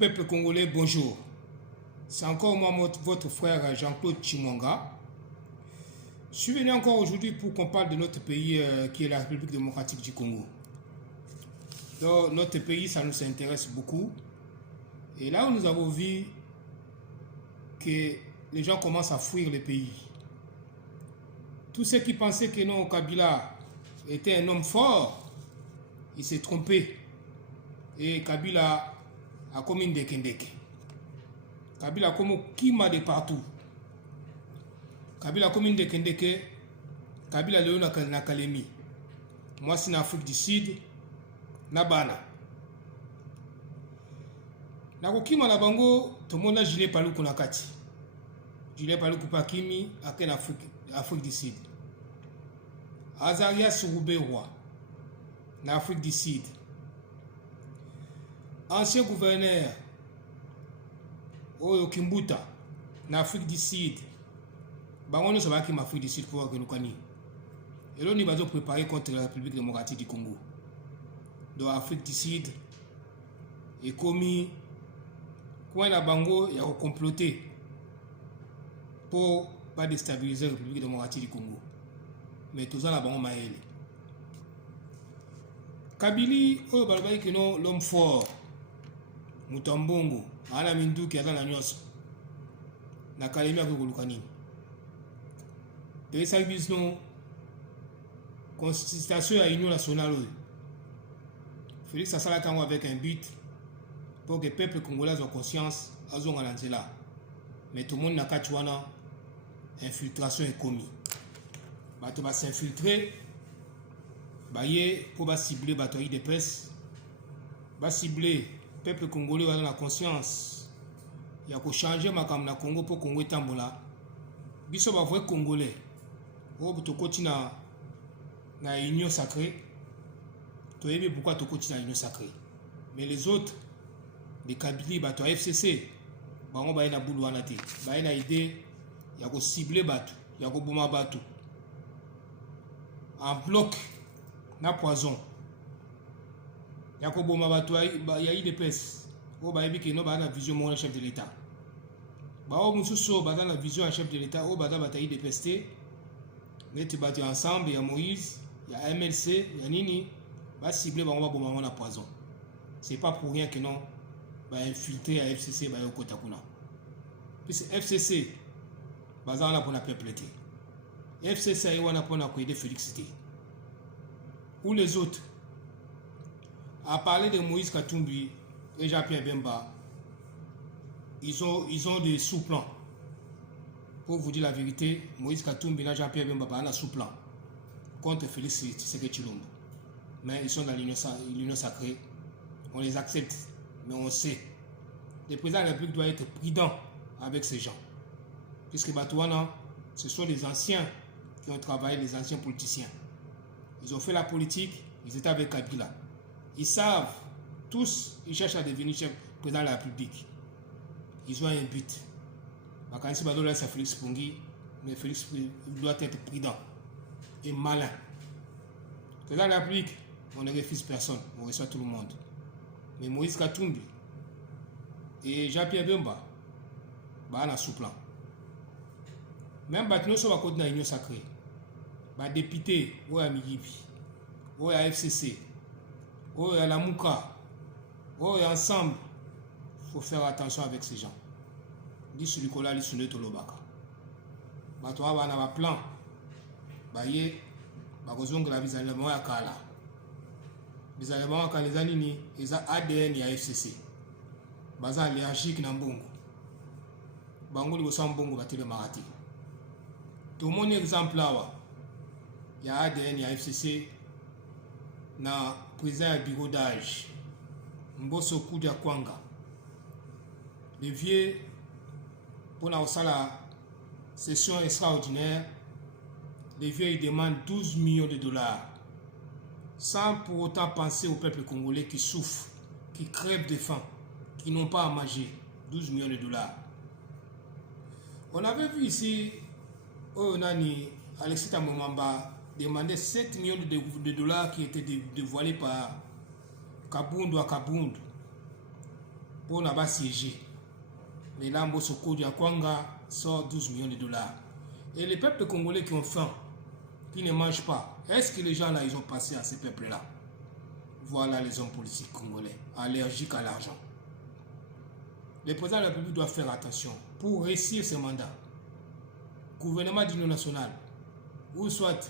Peuple congolais, bonjour. C'est encore moi, votre frère Jean-Claude Chimonga. Je suis venu encore aujourd'hui pour qu'on parle de notre pays qui est la République démocratique du Congo. Donc, notre pays, ça nous intéresse beaucoup. Et là où nous avons vu que les gens commencent à fuir le pays. Tous ceux qui pensaient que non, Kabila était un homme fort, il s'est trompé. Et Kabila a commis une dekendeke. Kabila a commis kima de partout. Kabila a commis une dekendeke. Kabila a eu na Kalemi. Moi, c'est en Afrique du Sud. Na bana. Na kokima na bango, tout le monde a gilet paluku na kati. Gilet paluku pakimi ake na Afrique du Sud. Azaria Sourouberois na Afrique du Sud. Ancien gouverneur Oyo Kimbuta na Afrique du Sud. Bango nous savons qui Afrique du Sud pour que nous connaissions. Et là, nous allons préparer contre la République démocratique du Congo. Dans l'Afrique du Sud, et commis, quand la Bango a comploté pour ne pas déstabiliser la République démocratique du Congo. Mais tout ça, la Bango maël. Kabili, l'homme fort, Mutambongo, Ala Mindu qui a dans la nuance, na Kalemi avec Golukani. De ça, nous constitution à l'Union nationale. Félix Sassala avec un but pour que le peuple congolais ait conscience à là. Mais tout le monde n'a qu'à tuana, infiltration est commise. Bato va s'infiltrer, pour cibler bataille de presse, va cibler le peuple congolais dans la conscience. Il y a qu'à changer ma cam na Congo pour Congo tambola. Biso va vrai congolais. Oh, tu continues na union sacrée. Tu sais pourquoi tu continues na union sacrée. Mais les autres, les Kabili, bato FCC, on va y na boulou anati. Ba y na idée, il y a qu'à cibler bato, il y a qu'à bouma bato. En bloc, na poison. Il y a qu'à bouma bato, il y a eu des pèses. Oh, bah, il y a une vision mon chef de l'État. Bah, oh, monsieur, bah, dans la vision un chef de l'État, oh, bah, dans la bataille des pestés. Mais tu bats ensemble, il y a Moïse, il y a MLC, il y a Nini. Bah, cibler, bah, on va bomber la poison. C'est pas pour rien que non, bah, infiltrer à FCC, bah, au Kotakuna. Puis FCC, bah, ça, on a pour la peuplete. FCC, on a pour la coïde Félixité. Ou les autres, à parler de Moïse Katumbi et Jean-Pierre Bemba, ils ont des sous-plans. Pour vous dire la vérité, Moïse Katumbi et Jean-Pierre Bemba ont un sous-plan contre Félix Tshisekedi Tshilombo. Mais ils sont dans l'union sacrée. On les accepte, mais on sait. Le président de la République doit être prudent avec ces gens. Puisque Batouana, ce sont les anciens qui ont travaillé, les anciens politiciens. Ils ont fait la politique, ils étaient avec Kabila. Ils savent, tous, ils cherchent à devenir chef président de la République. Ils ont un but. Vacancy Badola, c'est Félix Pongi, mais Félix doit être prudent et malin. Président de la République, on ne refuse personne, on reçoit tout le monde. Mais Moïse Katumbi et Jean-Pierre Bemba, bah, on a sous-plan. Même Batino sur la côte de l'Union sacrée, bah, député, ou à Migibi, ou à FCC, ou à la Mouka, ou ensemble, il faut faire attention avec ces gens. Dis sur le cola, dis sur le tolobaka. Bah, toi, on a un plan. Bah, y bah, besoin que la visa de moi à Kala. Visa de moi à les anini, ils ont ADN et FCC. Bah, ça, allergique dans Bongo. Bango, ils sont Bongo, bah, le marati. Tout mon exemple là, il y a ADN et FCC na président du bureau d'âge. Mbosso Koudia Kwanga. Les vieux, pour la session extraordinaire, les vieux ils demandent 12 millions de dollars. Sans pour autant penser au peuple congolais qui souffre, qui crève de faim, qui n'ont pas à manger. 12 millions de dollars. On avait vu ici, Alexis Tamomamba demandait 7 millions de dollars qui étaient dévoilés par Kabundu à Kabundu. pour n'a pas siégé. Les Lambo Soko Diakwanga sort 12 millions de dollars. Et les peuples congolais qui ont faim, qui ne mangent pas, est-ce que les gens là, ils ont passé à ces peuples-là? Voilà les hommes politiques congolais, allergiques à l'argent. Le président de la République doit faire attention pour réussir ce mandat. Gouvernement d'union nationale, ou soit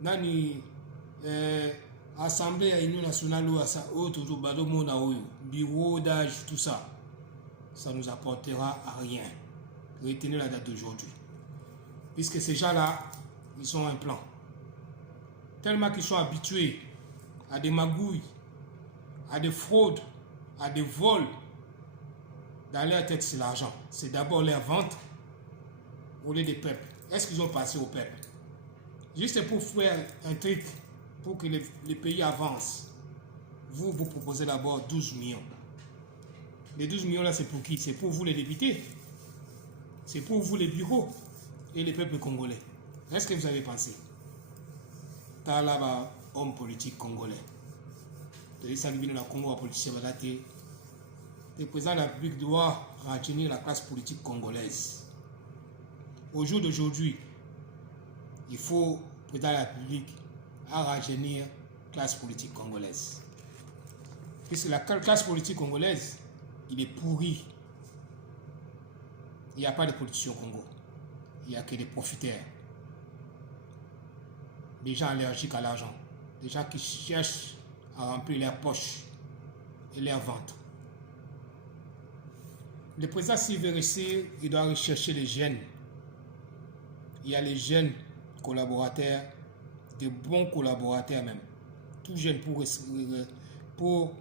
nani assemblée à l'union nationale ou toujours bureau d'âge, tout ça, ça nous apportera à rien. Retenez la date d'aujourd'hui. Puisque ces gens-là, ils ont un plan. Tellement qu'ils sont habitués à des magouilles, à des fraudes, à des vols. Dans leur tête, c'est l'argent. C'est d'abord leur vente au lieu des peuples. Est-ce qu'ils ont passé au peuple? Juste pour faire un truc, pour que les pays avancent, vous proposez d'abord 12 millions. Les 12 millions là, c'est pour qui? C'est pour vous les députés. C'est pour vous les bureaux et les peuples congolais. Est-ce que vous avez pensé? Talaba, homme politique congolais. Le président de la République doit rajeunir la classe politique congolaise. Au jour d'aujourd'hui, il faut, le président de la République, rajeunir la classe politique congolaise. Puisque la classe politique congolaise, il est pourri. Il n'y a pas de politicien au Congo. Il n'y a que des profiteurs. Des gens allergiques à l'argent. Des gens qui cherchent à remplir leurs poches et leurs ventres. Le président, s'il veut rester, il doit rechercher les jeunes. Il y a les jeunes collaborateurs, de bons collaborateurs même. Tout jeunes pour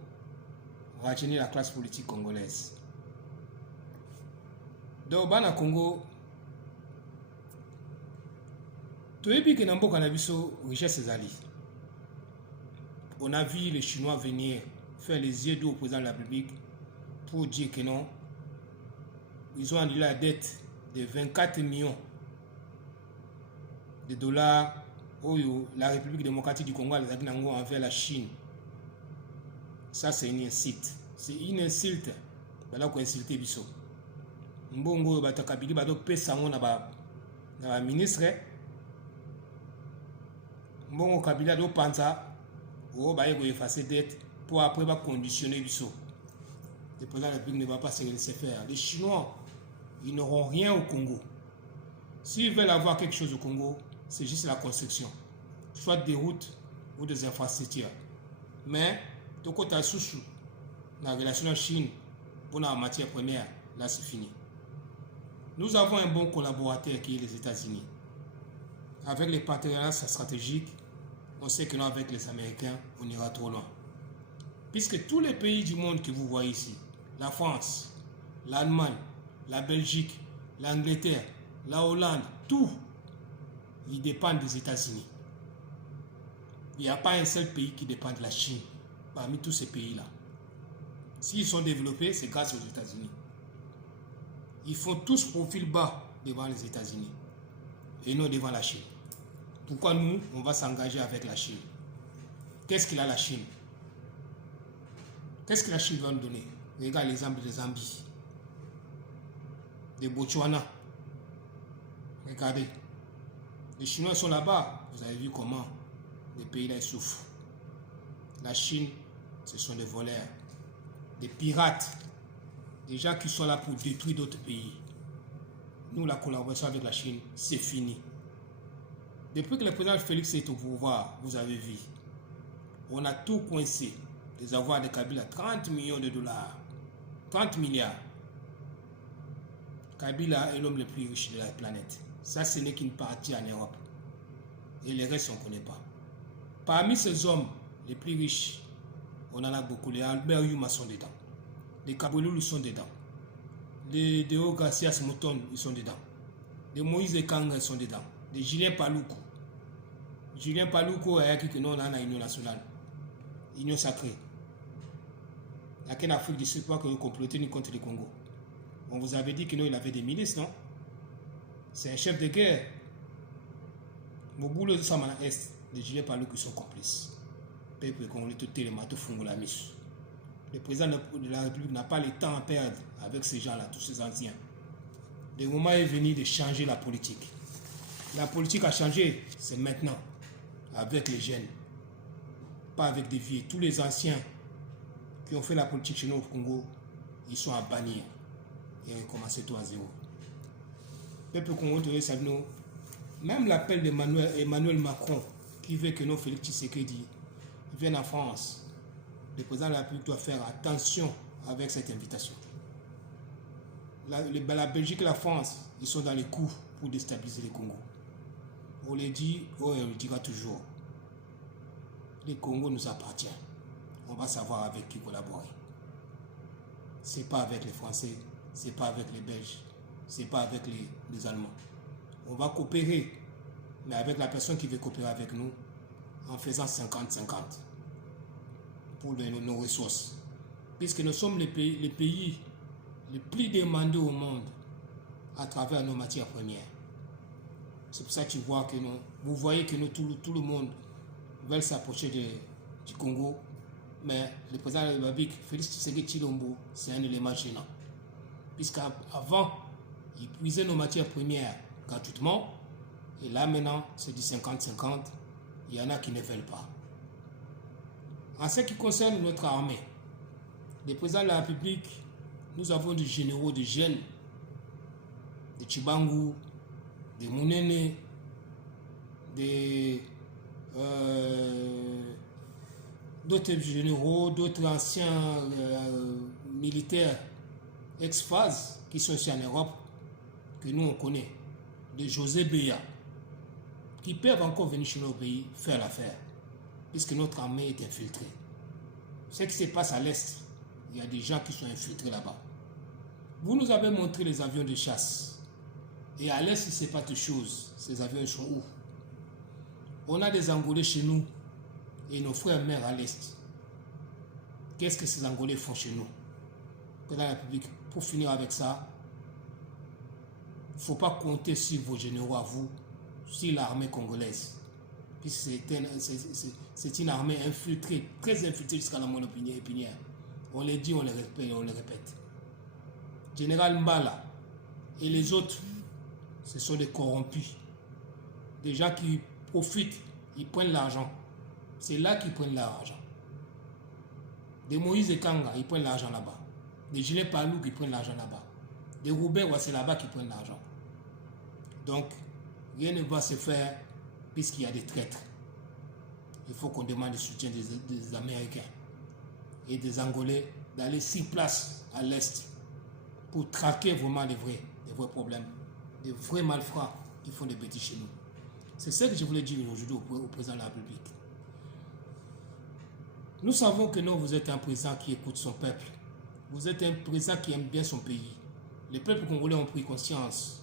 rajeunir la classe politique congolaise. Donc, au Congo, on a vu les Chinois venir faire les yeux d'eau au président de la République pour dire que non, ils ont annulé la dette de 24 millions de dollars où la République démocratique du Congo a envers la Chine. Ça, c'est une insulte. C'est une insulte. Voilà qu'on insulte Bisso. Mbongo batakabili badok pesango na ba ministre. Mbongo Kabila do panza ou ba yego effacer dette pour après va conditionner Bisso. Le président de la République ne va pas se laisser faire. Les Chinois, ils n'auront rien au Congo. S'ils veulent avoir quelque chose au Congo, c'est juste la construction, soit des routes ou des infrastructures. Mais de côté sous la relation en Chine pour la matière première, là c'est fini. Nous avons un bon collaborateur qui est les États-Unis. Avec les partenariats stratégiques, on sait que nous, avec les Américains, on ira trop loin. Puisque tous les pays du monde que vous voyez ici, la France, l'Allemagne, la Belgique, l'Angleterre, la Hollande, tout, ils dépendent des États-Unis. Il n'y a pas un seul pays qui dépend de la Chine parmi tous ces pays-là. S'ils sont développés, c'est grâce aux États-Unis. Ils font tous profil bas devant les États-Unis et non devant la Chine. Pourquoi nous, on va s'engager avec la Chine? Qu'est-ce qu'il a la Chine? Qu'est-ce que la Chine va nous donner? Regarde l'exemple de Zambie, de Botswana. Regardez. Les Chinois sont là-bas. Vous avez vu comment les pays-là souffrent. La Chine, ce sont des voleurs, des pirates, des gens qui sont là pour détruire d'autres pays. Nous, la collaboration avec la Chine, c'est fini. Depuis que le président Félix est au pouvoir, vous avez vu, on a tout coincé. Les avoirs de Kabila, 30 millions de dollars, 30 milliards. Kabila est l'homme le plus riche de la planète. Ça, ce n'est qu'une partie en Europe. Et les restes, on ne connaît pas. Parmi ces hommes les plus riches, on en a beaucoup. Les Albert Yuma sont dedans. Les Kabolou sont dedans. Les Deo Garcias Mouton, ils sont dedans. Les Moïse Kanga sont dedans. Les Julien Paloukou. Julien Paloukou est qui que nous, on a une union nationale. Union sacrée. Il n'y a qu'en Afrique du Sud que vous complotez contre le Congo. On vous avait dit qu'il avait des milices, non? C'est un chef de guerre. Mobulo de Samana Est, les Julien Paloukou sont complices. Peuple congolais, tout le matou fungo la mise. Le président de la République n'a pas le temps à perdre avec ces gens-là, tous ces anciens. Le moment est venu de changer la politique. La politique a changé, c'est maintenant, avec les jeunes, pas avec des vieux. Tous les anciens qui ont fait la politique chez nous au Congo, ils sont à bannir et recommencer tout à zéro. Peuple congolais, même l'appel d'Emmanuel Macron, qui veut que nos Félix Tshisekedi viennent en France, le président de la République doit faire attention avec cette invitation. La Belgique et la France, ils sont dans les coups pour déstabiliser le Congo. On les dit, on le dira toujours. Le Congo nous appartient. On va savoir avec qui collaborer. Ce n'est pas avec les Français, ce n'est pas avec les Belges, ce n'est pas avec les Allemands. On va coopérer, mais avec la personne qui veut coopérer avec nous, en faisant 50-50 pour nos ressources. Puisque nous sommes les pays les plus demandés au monde à travers nos matières premières. C'est pour ça que vous voyez que tout le monde veut s'approcher du Congo, mais le président de la République, Félix Tshisekedi Tshilombo, c'est un élément gênant. Puisqu'avant, il puisait nos matières premières gratuitement, et là maintenant, c'est du 50-50, il y en a qui ne veulent pas. En ce qui concerne notre armée, le président de la République, nous avons des généraux, des jeunes, des Tchibangu, des Mounene, d'autres généraux, d'autres anciens militaires ex-phase qui sont ici en Europe, que nous on connaît, de José Beya, qui peuvent encore venir chez nos pays faire l'affaire, puisque notre armée est infiltrée. Ce qui se passe à l'Est, il y a des gens qui sont infiltrés là-bas. Vous nous avez montré les avions de chasse. Et à l'Est, il ne se passe pas de choses. Ces avions sont où? On a des Angolais chez nous et nos frères et mères à l'Est. Qu'est-ce que ces Angolais font chez nous? Dans la République, pour finir avec ça, il ne faut pas compter sur vos généraux à vous, sur l'armée congolaise. C'est une armée infiltrée, très infiltrée jusqu'à la moelle épinière. On les dit, on les répète, on les répète. Général Mbala et les autres, ce sont des corrompus. Des gens qui profitent, ils prennent l'argent. C'est là qu'ils prennent l'argent. Des Moïse et Kanga, ils prennent l'argent là-bas. Des Gilets Palou, ils prennent l'argent là-bas. Des Robert, c'est là-bas qu'ils prennent l'argent. Donc, rien ne va se faire puisqu'il y a des traîtres. Il faut qu'on demande le soutien des Américains et des Angolais d'aller 6 places à l'Est pour traquer vraiment les vrais problèmes, les vrais malfrats qui font des bêtises chez nous. C'est ce que je voulais dire aujourd'hui au président de la République. Nous savons que non, vous êtes un président qui écoute son peuple. Vous êtes un président qui aime bien son pays. Les peuples congolais ont pris conscience.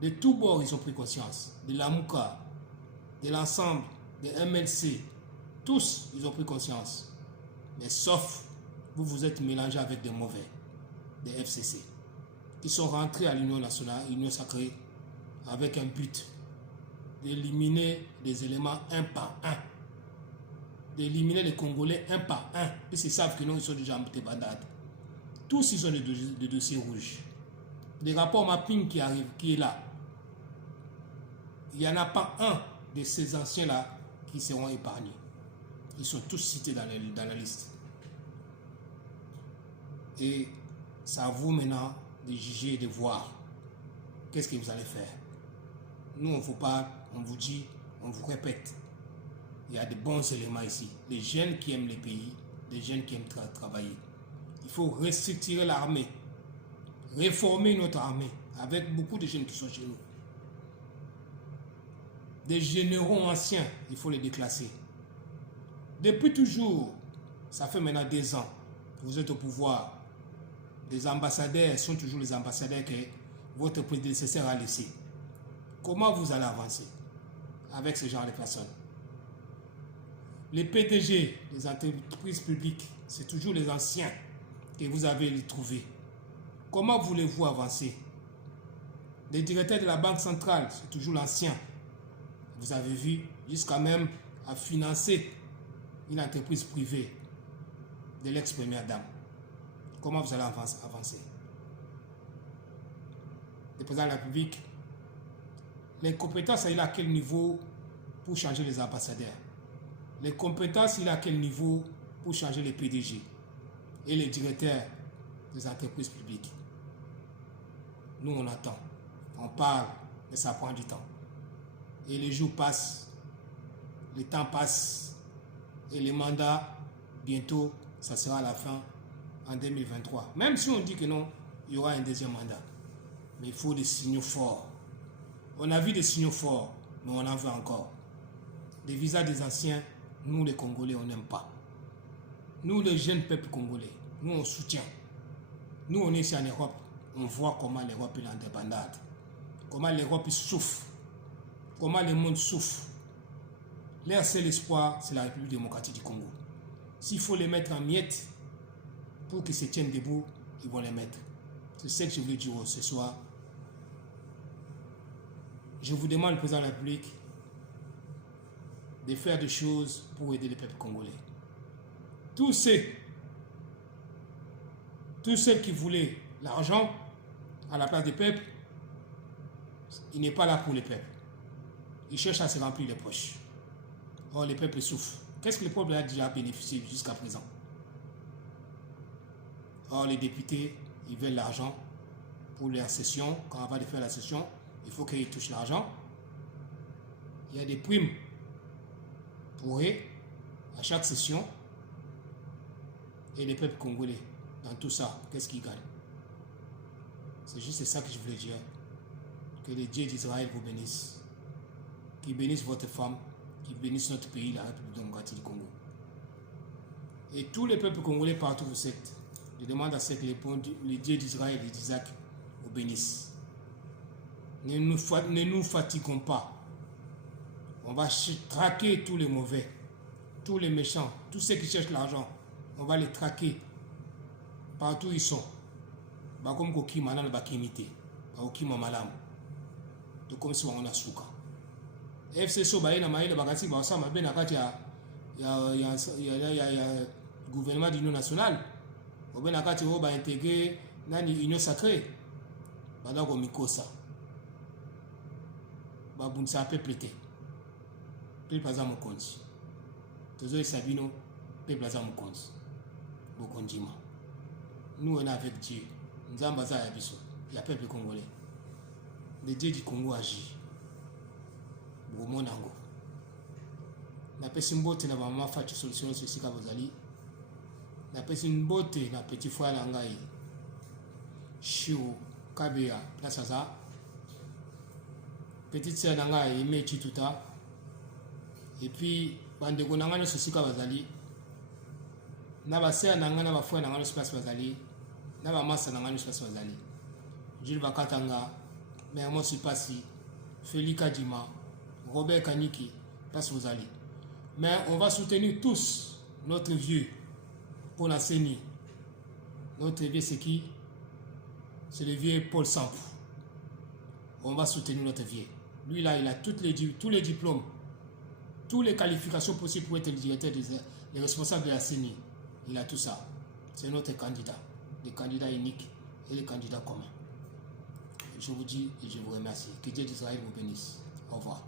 De tous bords, ils ont pris conscience. De l'AMUCA, de l'ensemble, des MLC. Tous, ils ont pris conscience. Mais sauf, vous vous êtes mélangé avec des mauvais, des FCC. Ils sont rentrés à l'Union nationale, l'Union sacrée, avec un but d'éliminer les éléments un par un. D'éliminer les Congolais un par un. Ils savent que non, ils sont déjà en bandade. Tous, ils ont des dossiers rouges. Les rapports mapping qui arrivent, qui est là. Il n'y en a pas un de ces anciens-là qui seront épargnés. Ils sont tous cités dans la liste. Et c'est à vous maintenant de juger et de voir qu'est-ce que vous allez faire. Nous, on vous parle, on vous dit, on vous répète. Il y a de bons éléments ici. Des jeunes qui aiment les pays, des jeunes qui aiment travailler. Il faut restructurer l'armée, réformer notre armée avec beaucoup de jeunes qui sont chez nous. Des généraux anciens, il faut les déclasser. Depuis toujours, ça fait maintenant 2 ans, vous êtes au pouvoir. Les ambassadeurs sont toujours les ambassadeurs que votre prédécesseur a laissés. Comment vous allez avancer avec ce genre de personnes? Les PDG, les entreprises publiques, c'est toujours les anciens que vous avez trouvés. Comment voulez-vous avancer? Les directeurs de la Banque centrale, c'est toujours l'ancien. Vous avez vu, jusqu'à même à financer une entreprise privée. de l'ex-première dame. Comment vous allez avancer? Le président de la République, les compétences, il est à quel niveau pour changer les ambassadeurs? Les compétences, il est à quel niveau pour changer les PDG et les directeurs des entreprises publiques? Nous, on attend. On parle, mais ça prend du temps. Et les jours passent, le temps passe, et les mandats, bientôt, ça sera à la fin, en 2023. Même si on dit que non, il y aura un deuxième mandat. Mais il faut des signaux forts. On a vu des signaux forts, mais on en veut encore. Les visas des anciens, nous les Congolais, on n'aime pas. Nous, les jeunes peuples congolais, nous on soutient. Nous, on est ici en Europe, on voit comment l'Europe est indépendante. Comment l'Europe souffre. Comment le monde souffre. Leur seul espoir, c'est la République démocratique du Congo. S'il faut les mettre en miettes pour qu'ils se tiennent debout, ils vont les mettre. C'est ce que je voulais dire ce soir. Je vous demande, le président de la République, de faire des choses pour aider le peuple congolais. Tous ceux qui voulaient l'argent à la place des peuples, il n'est pas là pour les peuples. Il cherche à se remplir les poches. Or, les peuples souffrent. Qu'est-ce que le peuple a déjà bénéficié jusqu'à présent? Or, les députés, ils veulent l'argent pour leur session. Quand on va faire la session, il faut qu'ils touchent l'argent. Il y a des primes pour eux à chaque session. Et les peuples congolais, dans tout ça, qu'est-ce qu'ils gagnent? C'est juste ça que je voulais dire. Que les dieux d'Israël vous bénissent. Qu'ils bénissent votre femme, qu'ils bénissent notre pays, la République démocratique du Congo. Et tous les peuples congolais partout vous êtes. Je demande à ce que les dieux d'Israël et d'Isaac vous bénissent. Ne nous fatiguons pas. On va traquer tous les mauvais, tous les méchants, tous ceux qui cherchent l'argent. On va les traquer partout où ils sont. Comme koki manana bakimite, koki mamalam. Tout comme si on a souka. FC Sobaye na maïle bagasi ba sama ben akati ya gouvernement d'union nationale. Au ben akati o ba intégrer nani union sacrée. Bada ko mikosa. Ba bunsa peuplete. Peuple aza mokonzi. Tozo Sabino, peuple aza mokonzi. Bokondima. Nous on est avec Dieu. Nous avons besoin de Bisso. Il y a peuple congolais. Le Dieu du Congo agit. Bomonango. Na pesi mbote na maman fati solution sur sika bozali. Na pesi mbote na petit frère na ngai. Shiro Kabea place ça. Petite sœur na ngai Ime Chituta. Et puis bande ko na ngai sur sika bozali. Na ba sœur na ngai na ba frère na ngai sur place bozali. Na ba massa na ngai sur place bozali. Jules Bakatanga, mais moi suis passé. Félix Kadima, Robert Kaniki, place vous allez. Mais on va soutenir tous notre vieux pour la CENI. Notre vieux c'est qui? C'est le vieux Paul Samp. On va soutenir notre vieux. Lui là, il a tous les diplômes, toutes les qualifications possibles pour être le directeur les responsables de la CENI. Il a tout ça. C'est notre candidat, le candidat unique et le candidat commun. Je vous dis et je vous remercie. Que Dieu d'Israël vous bénisse. Au revoir.